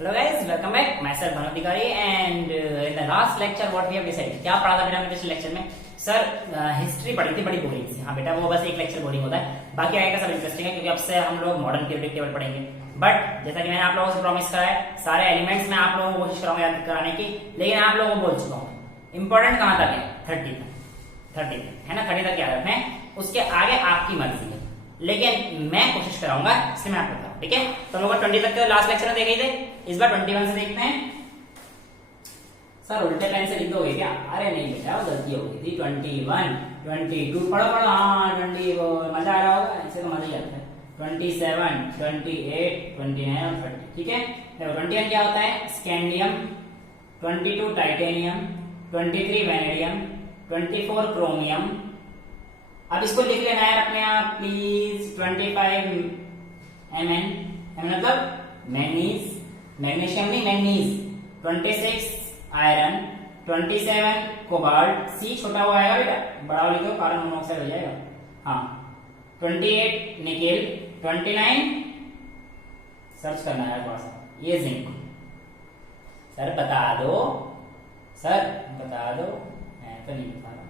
Hello guys, welcome back. Myself Bhanu Adhikari and in the last lecture what we have decided. क्या पढ़ा था बेटा हमने पिछले लेक्चर में? सर हिस्ट्री पढ़ी थी, बड़ी बोरिंग थी। हाँ बेटा वो बस एक लेक्चर बोरिंग होता है, बाकी आगे का सब इंटरेस्टिंग है क्योंकि अब से हम लोग मॉडर्न पीरियडिक टेबल पढ़ेंगे। बट जैसा कि मैंने आप लोगों से प्रॉमिस करा है, सारे एलिमेंट्स में आप लोगों को कोशिश करूंगा याद कराने की, लेकिन आप लोगों को बोल चुका हूँ इंपॉर्टेंट कहाँ तक है? 30 है ना, 30 तक याद रखना है, उसके आगे आपकी मर्जी है, लेकिन मैं कोशिश कराऊंगा, इसलिए मैं आपको बताऊं। ठीक है, तो हम लोग 20 तक के लास्ट लेक्चर में देखे थे, इस बार 21 से देखते हैं। सर उल्टे पेन से लिख दोगे क्या? अरे नहीं बेटा, वो गलती हो गई थी। 21, 22 पढ़ो पढ़ो, हाँ 20 मजा आ रहा होगा, ऐसे तो मजा ही आता है। 27, 28, 29 और 30। ठीक है, देखो 21 क्या होता है? Scandium, 22 titanium, 23 vanadium, 24 chromium. अब इसको लिख लेना है अपने आप प्लीज। 25 Mn, मतलब मैग्नीज, मैग्नीशियम नहीं मैग्नीज। 26 आयरन, 27 कोबाल्ट, सी छोटा हुआ आएगा बेटा, बड़ा लिख दो कार्बन मोनोऑक्साइड हो जाएगा। हाँ 28 निकेल, 29 सर्च करना है थोड़ा सा, ये जिंक। सर बता दो, सर बता दो, मैं तो नहीं बता रहा।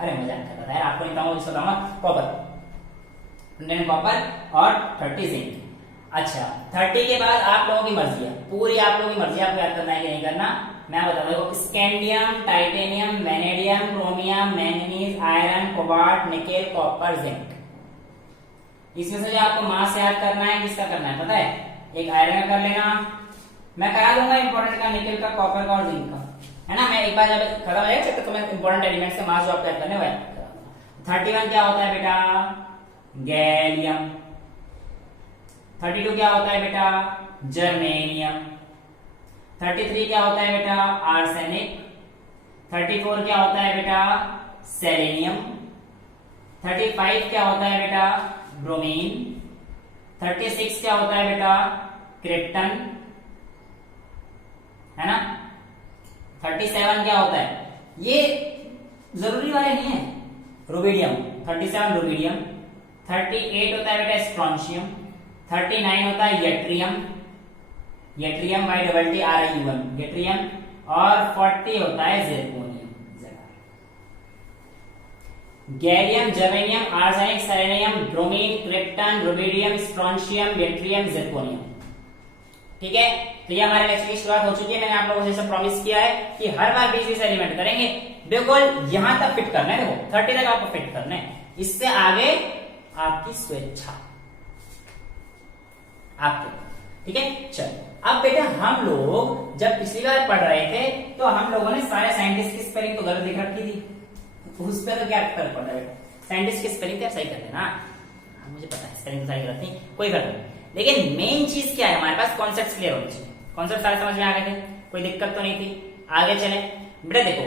अरे मजाक कर रहा है, आपको नहीं बताऊंगा, जिसको बताऊंगा कॉपर, 29 कॉपर और 30 जिंक। अच्छा 30 के बाद आप लोगों की मर्जी है, पूरी आप लोगों की मर्जी, आपको याद करना है कि नहीं करना, मैं बता दूं। Scandium, titanium, vanadium, chromium, manganese, iron, cobalt, nickel, copper, zinc. इसमें से जो आपको मास याद करना है, किसका करना है पता है? एक आयरन का कर लेना, मैं करा दूंगा इंपॉर्टेंट का, निकेल का, कॉपर का और जिंक का, है ना। मैं एक बार जब खत्म हो जाएगा तो मैं इंपॉर्टेंट एलिमेंट्स के मास जो आप याद करने वो याद करा दूंगा। 31 क्या होता है बेटा? गैलियम। 32 क्या होता है बेटा? जर्मेनियम। 33 क्या होता है बेटा? आर्सेनिक। 34 क्या होता है बेटा? सेलेनियम। 35 क्या होता है बेटा? ब्रोमीन। 36 क्या होता है बेटा? क्रिप्टन, है ना। 37 क्या होता है? ये जरूरी वाले नहीं है, रुबिडियम। 37 रुबिडियम। 38 होता है बेटा स्ट्रोंशियम। 39 होता है yttrium, yttrium by double T R I one, yttrium. और 40 होता है zirconium. Gallium, germanium, arsenic, selenium, bromine, krypton, rubidium, strontium, yttrium, zirconium. ठीक है, तो ये हमारे लेक्चर की शुरुआत हो चुकी है। मैंने आप लोगों से सब प्रॉमिस किया है कि हर बार 20 एलिमेंट करेंगे, बिल्कुल यहां तक फिट करना है। देखो 30 तक आपको फिट करना है, इससे आगे आपकी स्वेच्छा आपको। ठीक है, चलो अब बेटा हम लोग जब पिछली बार पढ़ रहे थे तो हम लोगों ने सारे साइंटिस्ट की स्पेलिंग तो गलत लिख रखी थी, उस पर तो क्या फर्क पड़ रहा है? साइंटिस्ट की स्पेलिंग क्या सही कर देना, मुझे पता है स्पेलिंग तो सही गलत नहीं, कोई फर्क नहीं, लेकिन मेन चीज क्या है? हमारे पास कॉन्सेप्ट क्लियर होने चाहिए। कॉन्सेप्ट सारे समझ में आ गए थे, कोई दिक्कत तो नहीं थी। आगे चले बेटा, देखो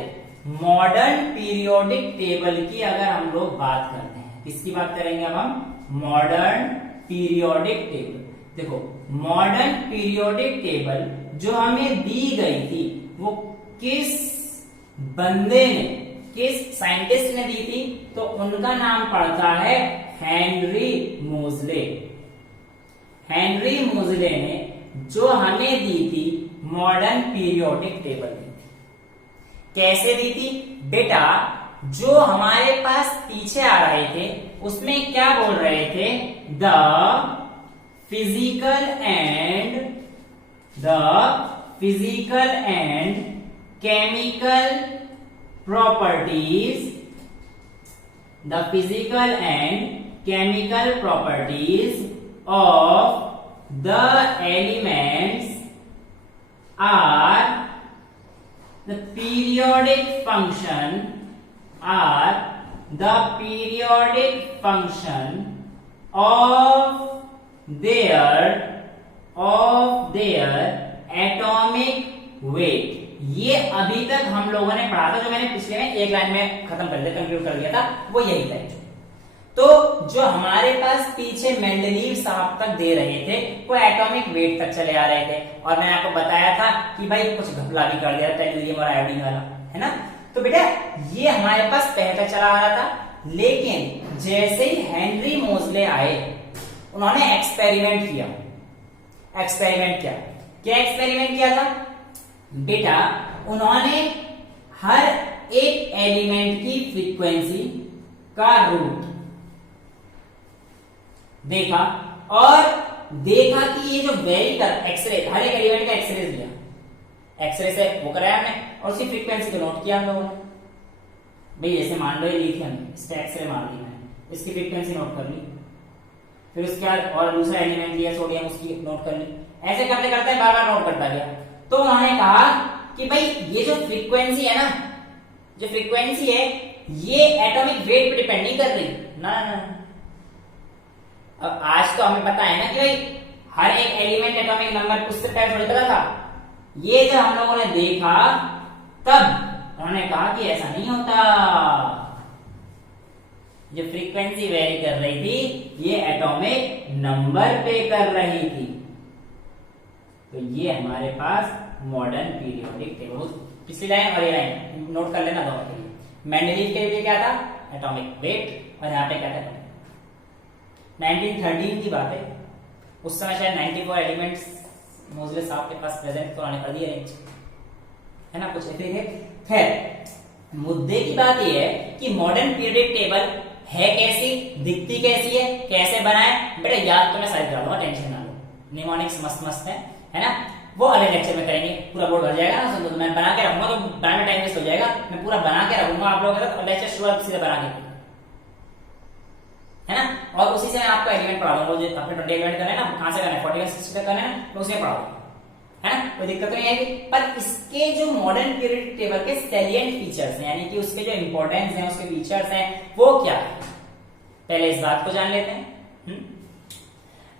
मॉडर्न पीरियोडिक टेबल की अगर हम लोग बात करते हैं, किसकी बात करेंगे अब हम? Modern periodic table. देखो मॉडर्न पीरियोडिक टेबल जो हमें दी गई थी वो किस बंदे ने, किस साइंटिस्ट ने दी थी? तो उनका नाम पड़ता है हेनरी मोजले। हेनरी मोजले ने जो हमें दी थी मॉडर्न पीरियोडिक टेबल दी थी। कैसे दी थी बेटा? जो हमारे पास पीछे आ रहे थे उसमें क्या बोल रहे थे? The physical and chemical properties, the physical and chemical properties of the elements are the periodic function of their atomic weight। ये अभी तक हम लोगों ने पढ़ा था, जो मैंने पिछले में एक लाइन में खत्म कर दिया, कंक्लूड कर दिया था, वो यही था। तो जो हमारे पास पीछे मेंडलीव साहब तक दे रहे थे वो एटॉमिक वेट तक चले आ रहे थे, और मैंने आपको बताया था कि भाई कुछ घपला भी कर दिया टेल्यूरियम और आयोडीन वाला, है ना। तो बेटा ये हमारे पास पहले तक चला आ रहा था, लेकिन जैसे ही हेनरी मोजले आए उन्होंने एक्सपेरिमेंट किया। क्या एक्सपेरिमेंट किया था बेटा? उन्होंने हर एक एलिमेंट की फ्रीक्वेंसी का रूट देखा और देखा कि ये जो वेरी कर एक्सरे, हर एक एलिमेंट का एक्सरे लिया, एक्सरे से वो कराया हमने और उसकी फ्रीक्वेंसी को नोट किया हम लोगों ने। भाई जैसे मान लो ये लिथियम, इस पे एक्सरे मार दी मैंने, इसकी फ्रीक्वेंसी नोट कर ली, फिर उसके बाद और दूसरा एलिमेंट लिया सोडियम, उसकी नोट कर ली। ऐसे करते करते बार बार नोट करता गया। तो उन्होंने कहा कि भाई ये जो फ्रीक्वेंसी है ना, जो फ्रीक्वेंसी है ये एटॉमिक वेट पे डिपेंड नहीं कर रही ना। अब आज तो हमें पता है ना कि भाई हर एक एलिमेंट एटॉमिक नंबर, उससे पहले थोड़ी पता था। ये जब हम लोगों ने देखा तब उन्होंने कहा कि ऐसा नहीं होता, जो फ्रीक्वेंसी वेरी कर रही थी ये एटॉमिक नंबर पे कर रही थी। तो ये हमारे पास मॉडर्न पीरियोडिक टेबल, पिछली लाइन और ये लाइन नोट कर लेना दोनों के लिए। मेंडलीव के लिए क्या था? एटॉमिक वेट, और यहाँ पे क्या था? 1913 की बात है, उस समय शायद 94 एलिमेंट्स मोज़ले साहब के पास प्रेजेंट, तो उन्होंने कर दिए अरेंज, है ना, कुछ ऐसे थे। खैर मुद्दे की बात यह है कि मॉडर्न पीरियोडिक टेबल है कैसी, दिखती कैसी है, कैसे बनाए बेटा, याद तो मैं सारी करा दूंगा, टेंशन ना लो। निमोनिक्स मस्त मस्त है ना, वो अगले लेक्चर में करेंगे। पूरा बोर्ड भर जाएगा ना, तो मैं बना के रखूंगा, तो बनाने में टाइम वेस्ट हो जाएगा। मैं पूरा बना के रखूंगा आप लोगों के साथ, लेक्चर शुरुआत सीधे बना के, है ना। और उसी से मैं आपको एलिमेंट पढ़ा दूंगा, जो आपने 20 एलिमेंट करना है ना, कहां से करना है, 41 60 तक करना है, तो उसमें पढ़ा दूंगा, है ना, कोई दिक्कत नहीं आएगी। पर इसके जो मॉडर्न पीरियोडिक टेबल के सैलिएंट फीचर्स हैं, यानी कि उसके जो इंपॉर्टेंस हैं, उसके फीचर्स हैं, वो क्या है, पहले इस बात को जान लेते हैं।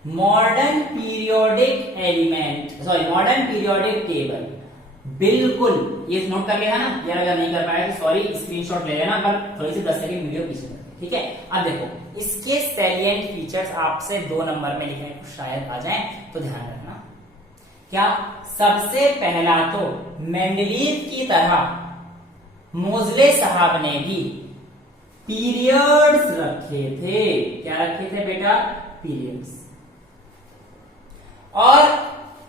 Modern periodic element, sorry modern periodic table, बिल्कुल ये नोट कर लिया ना यार, अगर नहीं कर पाए तो सॉरी, स्क्रीनशॉट ले लेना, पर थोड़ी सी 10 सेकंड वीडियो पीछे करते, ठीक है। अब देखो इसके सैलिएंट फीचर्स आपसे 2 नंबर में लिखने को शायद आ जाए, तो ध्यान रखना। क्या? सबसे पहला तो मेंडलीव की तरह मोज़ले साहब ने भी पीरियड्स रखे थे। क्या रखे थे बेटा? पीरियड्स। और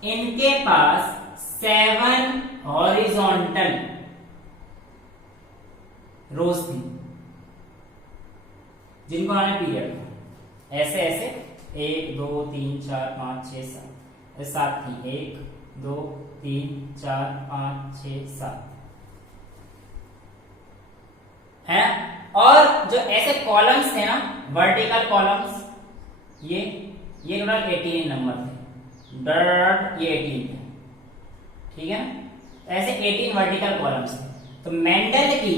इनके पास 7 हॉरिजॉन्टल रोज थी, जिनको उन्होंने पीरियड था, ऐसे ऐसे 1 2 3 4 5 6 7 7 थी, 1 2 3 4 5 6 7, है। और जो ऐसे कॉलम्स थे ना, वर्टिकल कॉलम्स, ये टोटल 18 नंबर थे, डॉट ये 18 थे, ठीक है ना। ऐसे 18 वर्टिकल कॉलम्स थे। तो मेंडल की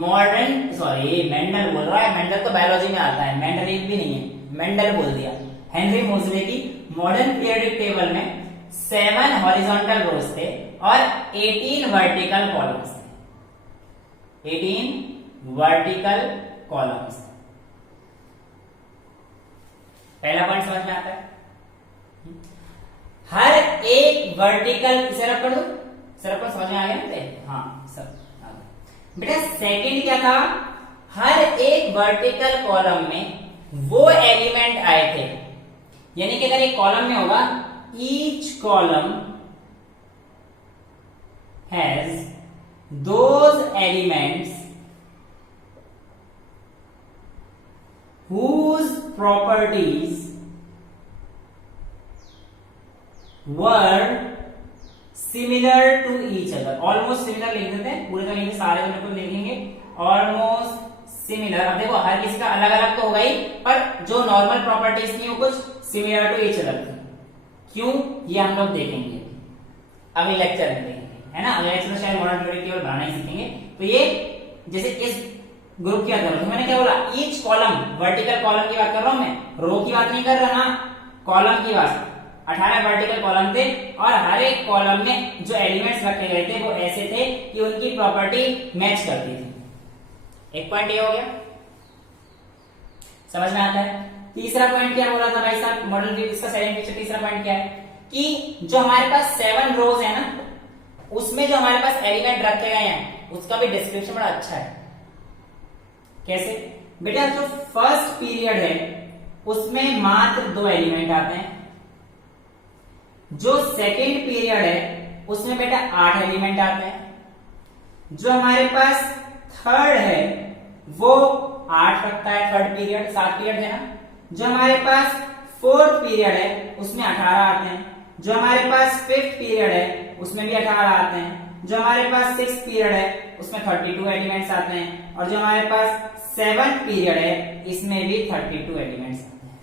मॉडर्न, सॉरी मेंडल बोल रहा है, मेंडल तो बायोलॉजी में आता है, मेंडलीव भी नहीं है, मेंडल बोल दिया। हेनरी मोज़ले की मॉडर्न पीरियोडिक टेबल में 7 हॉरिजॉन्टल रोज थे और 18 वर्टिकल कॉलम्स थे, 18 वर्टिकल कॉलम्स। पहला पॉइंट समझ में आता है? हर एक वर्टिकल, इसे रख कर दो, सर समझ में आ गया ना? हाँ सब आ गया बेटा। सेकंड क्या था? हर एक वर्टिकल कॉलम में वो एलिमेंट आए थे, यानी कि अगर एक कॉलम में होगा, each column has those elements whose properties were similar to each other, almost similar लिख देते हैं, पूरे तो नहीं सारे को लिखेंगे almost similar। अब देखो हर किसी का अलग अलग तो होगा ही, पर जो नॉर्मल प्रॉपर्टीज थी वो कुछ similar to each other थी। क्यों? ये हम लोग देखेंगे अगले लेक्चर में देखेंगे, है ना। अगले लेक्चर में शायद मॉडर्न पीरियोडिक टेबल बनाना ही सीखेंगे। तो ये जैसे इस ग्रुप की बात कर रहा हूं, मैंने क्या बोला? ईच कॉलम, वर्टिकल कॉलम की बात कर रहा हूं मैं, रो की बात नहीं कर रहा ना, कॉलम की बात। 18 वर्टिकल कॉलम थे और हर एक कॉलम में जो एलिमेंट्स रखे गए थे वो ऐसे थे कि उनकी प्रॉपर्टी मैच करती थी। एक पॉइंट ये हो गया, समझ में आता है। तीसरा पॉइंट क्या बोला था भाई साहब मॉडल व्यू, इसका सेकंड पिक्चर। तीसरा पॉइंट क्या है कि जो हमारे पास 7 रोज है ना, उसमें जो हमारे पास एलिमेंट रखे गए हैं उसका भी डिस्क्रिप्शन बड़ा अच्छा है। कैसे बेटा? जो फर्स्ट पीरियड है उसमें मात्र 2 एलिमेंट आते हैं, जो सेकेंड पीरियड है उसमें बेटा 8 एलिमेंट आते हैं, जो हमारे पास थर्ड है वो 8 रखता है, थर्ड पीरियड 7 पीरियड है ना। जो हमारे पास फोर्थ पीरियड है उसमें 18 आते हैं, जो हमारे पास फिफ्थ पीरियड है उसमें भी 18 आते हैं, जो हमारे पास सिक्स पीरियड है उसमें 32 एलिमेंट्स आते हैं, और जो हमारे पास सेवंथ पीरियड है इसमें भी 32 एलिमेंट्स आते हैं।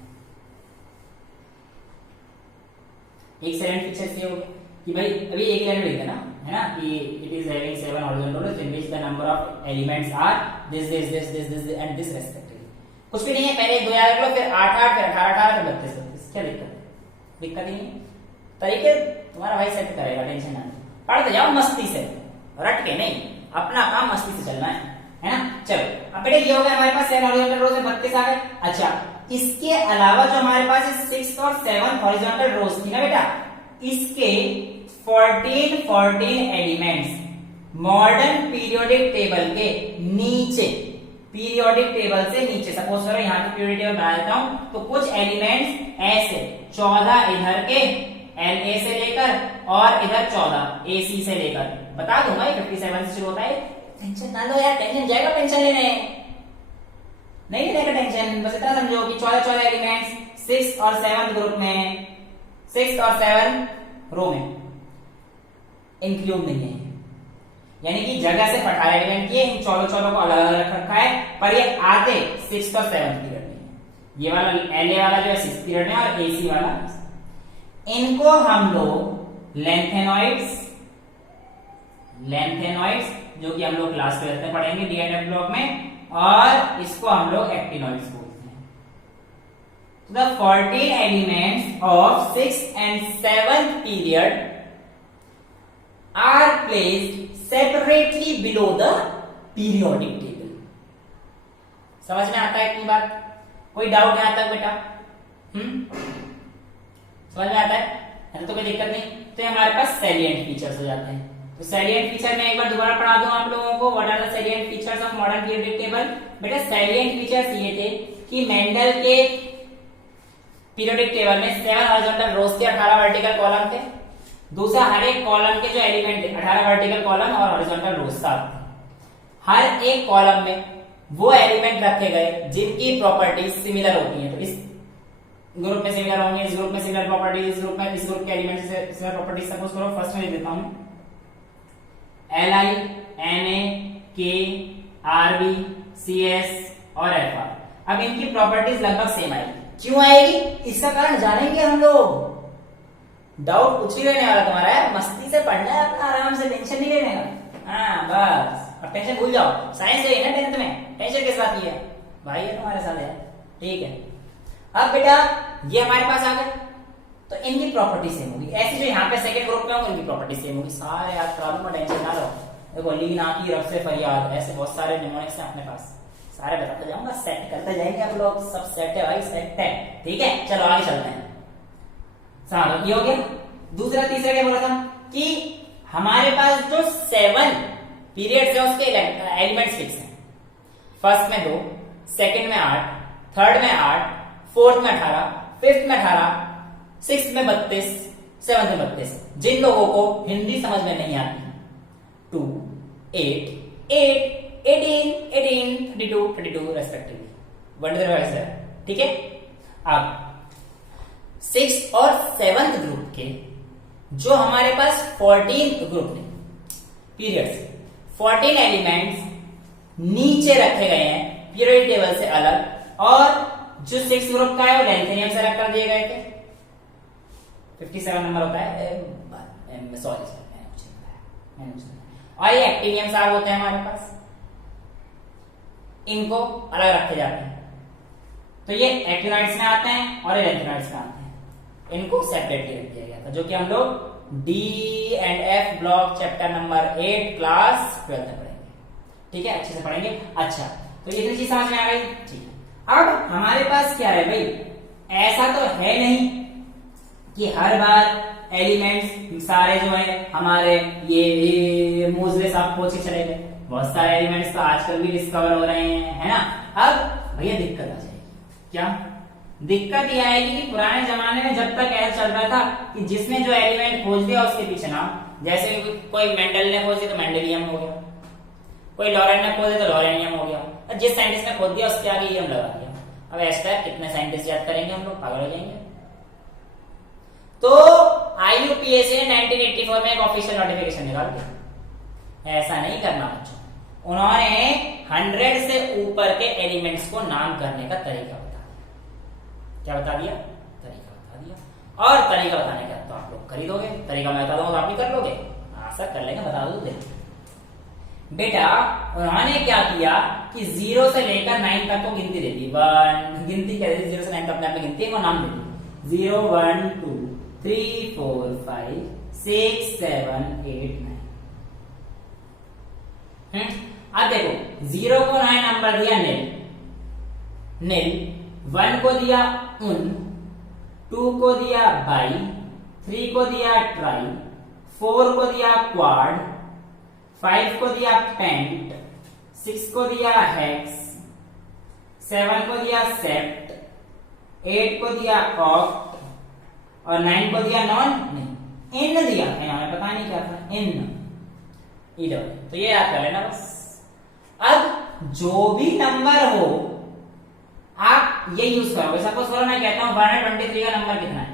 एक सेलेंट पिक्चर से हो गया कि भाई अभी एक लाइन लिखा ना, है ना, कि it is having 7 horizontal rows in which the number of elements are this and this respectively. कुछ भी नहीं है, पहले 2 याद रख लो, फिर 8 8 फिर 18 18 फिर 32 32। क्या दिक्कत है? दिक्कत ही नहीं, तरीके तुम्हारा भाई सेट करेगा, टेंशन ना। पढ़ते जाओ मस्ती से, रट के नहीं, अपना काम मस्ती से चलना है ना। चलो अब बेटा ये हो गया हमारे पास 7 हॉरिजॉन्टल रोज में 32 आ गए। अच्छा, इसके अलावा जो हमारे पास 6th और 7th हॉरिजॉन्टल रोज थी ना बेटा, इसके 14 एलिमेंट्स मॉडर्न पीरियोडिक टेबल के नीचे, पीरियोडिक टेबल से नीचे, सपोज करो यहाँ पे पीरियोडिक टेबल बना देता हूं, तो कुछ एलिमेंट्स ऐसे 14 इधर के LA से लेकर और इधर 14 AC से लेकर, बता दूंगा ये 57 से शुरू होता है। टेंशन ना लो यार, टेंशन जाएगा पेंशन लेने, नहीं लेगा टेंशन, बस इतना समझो कि 14 एलिमेंट्स 6 और 7 ग्रुप में, 6 और 7 रो में इंक्लूड नहीं है, यानी कि जगह से 18 एलिमेंट किए, इन 14 को अलग अलग रख रखा है, पर ये आते 6th और 7th पीरियड में। ये वाला LA वाला जो है 6th पीरियड में और AC वाला, इनको हम लोग लेंथेनॉइड्स जो कि हम लोग क्लास 12 में पढ़ेंगे D&F ब्लॉक में, और इसको हम लोग एक्टिनॉइड्स बोलते हैं। तो the 14 elements of 6th and 7th period are placed separately below the periodic table. समझ में आता है इतनी बात? कोई डाउट नहीं आता बेटा? समझ में आता है तो कोई दिक्कत नहीं। तो हमारे पास सैलिएंट फीचर्स हो जाते हैं। तो सैलिएंट फीचर मैं एक बार दोबारा पढ़ा दूं आप लोगों को, what are the salient features of modern periodic table. बेटा सैलिएंट फीचर्स ये थे कि मेंडल के पीरियोडिक टेबल में 7 हॉरिजॉन्टल रोज के 18 वर्टिकल कॉलम थे। दूसरा, हर एक कॉलम के जो एलिमेंट थे 18 वर्टिकल कॉलम और हॉरिजॉन्टल रोज 7 थे। हर एक कॉलम में वो एलिमेंट रखे गए जिनकी प्रॉपर्टीज सिमिलर होती हैं। तो इस ग्रुप में सिमिलर होंगे, इस ग्रुप में सिमिलर प्रॉपर्टीज, इस ग्रुप में, इस ग्रुप के एलिमेंट से सिमिलर प्रॉपर्टीज। सपोज करो फर्स्ट में लिख देता हूं Li, Na, K, Rb, Cs और Fr। अब इनकी प्रॉपर्टीज लगभग सेम आएगी। क्यों आएगी? इसका कारण जानेंगे हम लोग। डाउट कुछ नहीं रहने वाला तुम्हारा है, मस्ती से पढ़ना है अपना, आराम से, टेंशन नहीं लेने का। हाँ बस, अब टेंशन भूल जाओ। साइंस है ना 10th में, टेंशन किस बात की है? भाई है तुम्हारे साथ है, ठीक है। अब बेटा ये हमारे पास आ गए, तो इनकी प्रॉपर्टी सेम होगी। ऐसे जो यहाँ पे सेकंड ग्रुप में होंगे इनकी प्रॉपर्टी सेम होगी। सारे याद प्रॉब्लम में टेंशन ना लो। देखो लीन आकी, रफ से फरियाद, ऐसे बहुत सारे निमोनिक्स हैं अपने पास, सारे बताते जाऊंगा, सेट करते जाएंगे आप लोग। सब सेट है भाई, सेट है, ठीक है। चलो आगे चलते हैं। साहब ये हो गया। दूसरा तीसरा क्या बोला था कि हमारे पास जो 7 पीरियड्स है उसके एलिमेंट्स फिक्स हैं। फर्स्ट में 2, सेकंड में 8, थर्ड में 8, फोर्थ में 18, फिफ्थ में 18, सिक्स्थ में 32, सेवंथ में 32। जिन लोगों को हिंदी समझ में नहीं आती, 2, 8, 8, 18, 18, 32, 32 रेस्पेक्टिवली, 1 to the right है, ठीक है। अब 6th और 7th ग्रुप के जो हमारे पास 14 ग्रुप में पीरियड्स, 14 एलिमेंट्स नीचे रखे गए हैं पीरियड टेबल से अलग, और जो 6th ग्रुप का है वो लेंथेनियम से अलग कर दिए गए थे। 57 नंबर होता है, सॉरी, और ये एक्टिनियम साहब होते हैं हमारे पास, इनको अलग रखे जाते हैं। तो ये एक्टिनॉइड्स में आते हैं और ये लेंथेनॉइड्स में आते हैं, इनको सेपरेटली रख दिया गया था, जो कि हम लोग D&F block chapter number 8 class 12 में पढ़ेंगे, ठीक है, अच्छे से पढ़ेंगे। अच्छा, तो ये चीज समझ में आ गई, ठीक है। अब हमारे पास क्या है भाई, ऐसा तो है नहीं कि हर बार एलिमेंट्स सारे जो है हमारे ये मोजले साहब खोज के चले गए। बहुत सारे एलिमेंट्स तो आजकल भी डिस्कवर हो रहे हैं, है ना। अब भैया दिक्कत आ जाएगी, क्या दिक्कत यह आएगी कि पुराने जमाने में जब तक ऐसा चल रहा था कि जिसने जो एलिमेंट खोज दिया उसके पीछे नाम, जैसे कोई मेंडल ने खोज दिया तो मेंडेलियम हो गया, कोई लॉरेन ने खोज दिया तो लॉरेनियम हो गया, और जिस साइंटिस्ट ने खोज दिया उसके आगे ईएम लगा दिया। अब ऐसा कितने साइंटिस्ट याद करेंगे, हम लोग पागल हो जाएंगे। तो IUPAC ने 1984 में एक ऑफिशियल नोटिफिकेशन निकाल दिया, ऐसा नहीं करना बच्चों। उन्होंने 100 से ऊपर के एलिमेंट्स को नाम करने का तरीका बता दिया। क्या बता दिया? तरीका बता दिया। और तरीका बताने का तो आप लोग कर ही दोगे, तरीका मैं बता दूंगा तो आप भी कर लोगे, आशा कर लेंगे, बता दो दे। बेटा उन्होंने क्या किया कि 0 से लेकर 9 तक को गिनती दे दी, गिनती क्या दे दी, 0 से 9 तक अपने आप में गिनती है, वो नाम दे दी, 0 1 2 3 4 5 6 7 8 9। अब देखो 0 को 9 नंबर दिया नील, 1 को दिया उन, 2 को दिया बाई, 3 को दिया ट्राई, 4 को दिया क्वाड, 5 को दिया पेंट, 6 को दिया हेक्स, 7 को दिया सेप्ट, 8 को दिया ऑक्ट, और 9 को दिया नॉन नहीं इन दिया, हमें पता नहीं क्या था इन इधर, तो ये याद कर लेना बस। अब जो भी नंबर हो आप ये यूज करोगे। सपोज करो मैं कहता हूं 123 का नंबर कितना है,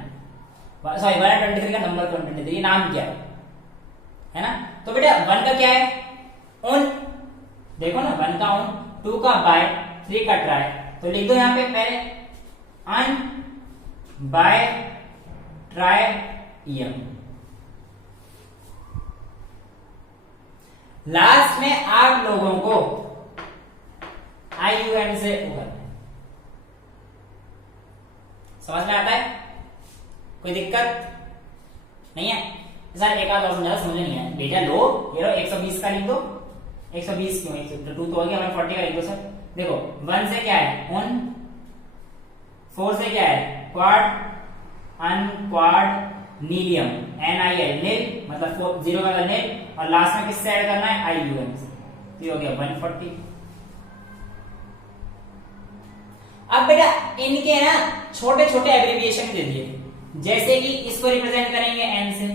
सॉरी 123 का नंबर 123 नाम क्या है ना, तो बेटा 1 का क्या है उन, देखो ना 1 का उन, 2 का बाय, 3 का ट्राई, तो लिख दो यहां पे पहले अन बाय ट्राई ईएम। लास्ट में आप लोगों को IUN से उभरना है। समझ में आता है? कोई दिक्कत नहीं है? सर एक आध और समझा, समझ नहीं है बेटा, लो ये लो 120 का लिख दो, 120 क्यों, 102 तो हो गया, 140 का लिख दो सर। देखो 1 से क्या है उन, 4 से क्या है क्वाड, अनक्वाड, नीलियम NiL नील, मतलब 0 का नील, और लास्ट में किससे ऐड करना है IUN से, तो हो गया 140। अब बेटा इनके ना छोटे छोटे एब्रिविएशन दे दिए, जैसे कि इसको रिप्रेजेंट करेंगे N से,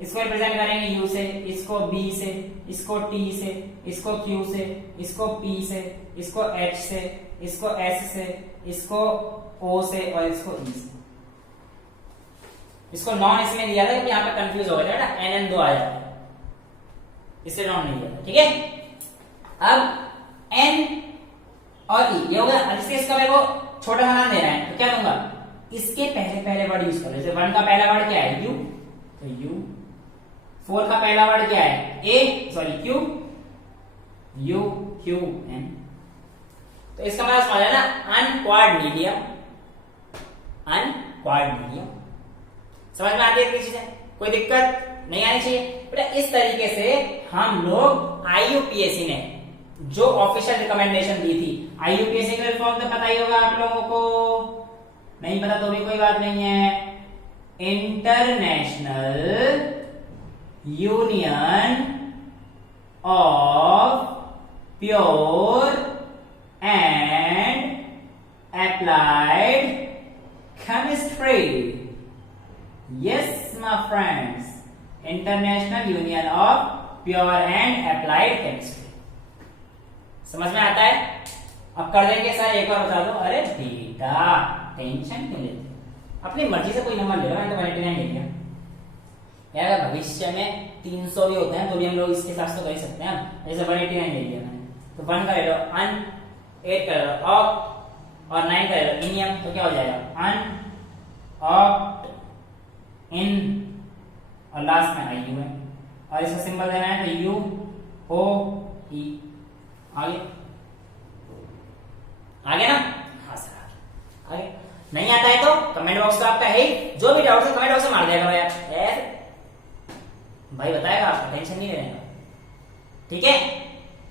इसको रिप्रेजेंट करेंगे U से, इसको B से, इसको T से, इसको Q से, इसको P से, इसको H से, इसको S से, इसको O से, और इसको E से। इसको नॉन इसमें दिया था कि यहाँ पे कंफ्यूज हो गया ना, NN 2 आ जाता है, इससे नॉन नहीं दिया, ठीक है। अब N और E ये होगा, जिससे इसका मेरे को छोटा सा नाम दे रहा है तो क्या दूंगा, इसके पहले पहले वर्ड यूज करो। जैसे 1 का पहला वर्ड क्या है U, तो U, 4 का पहला वर्ड क्या है Q, U Q N, तो इसका मतलब समझ है ना, अनक्वाड मीडियम, अनक्वाड मीडियम। समझ में आती है चीजें, कोई दिक्कत नहीं आनी चाहिए बेटा। इस तरीके से हम लोग IUPAC ने जो ऑफिशियल रिकमेंडेशन दी थी, IUPAC का फॉर्म तो पता ही होगा आप लोगों को, नहीं पता तो भी कोई बात नहीं है, international union of pure and applied chemistry. Yes my friends, international union of pure and applied chemistry. समझ में आता है? अब कर देंगे सर, एक बार बता दो। अरे बेटा टेंशन क्यों लेते, अपनी मर्जी से कोई नंबर ले लो, मैं तो 189 ले लिया यार। अगर भविष्य में 300 भी होते हैं तो भी हम लोग इसके हिसाब से कर ही सकते हैं। जैसे 189 ले लिया मैंने, तो 1 का ले लो अन, 8 का ले लो ऑक्ट, और 9 का ले लो इनियम, तो क्या हो जाएगा अन ऑक्ट इन, और लास्ट में IUN, और इसका सिंबल देना है तो UOE। आगे आगे ना, हाँ सर आगे नहीं आता है तो कमेंट बॉक्स तो आपका है ही, जो भी डाउट है कमेंट बॉक्स में मार देगा यार, भाई बताएगा आपको, टेंशन नहीं लेना, ठीक है।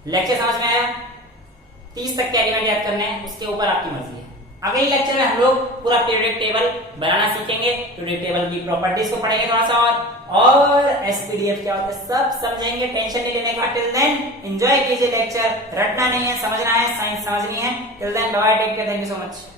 लेक्चर समझ में आया? 30 तक के एलिमेंट याद करने हैं, उसके ऊपर आपकी मर्जी है। अगले लेक्चर में हम लोग पूरा पीरियोडिक टेबल बनाना सीखेंगे, पीरियोडिक टेबल की प्रॉपर्टीज को पढ़ेंगे थोड़ा सा, और SPDF क्या होता है सब समझेंगे। टेंशन नहीं लेने का। टिल देन एंजॉय कीजिए लेक्चर, रटना नहीं है, समझना है, साइंस समझनी है। Till then bye, take care, thank you so much.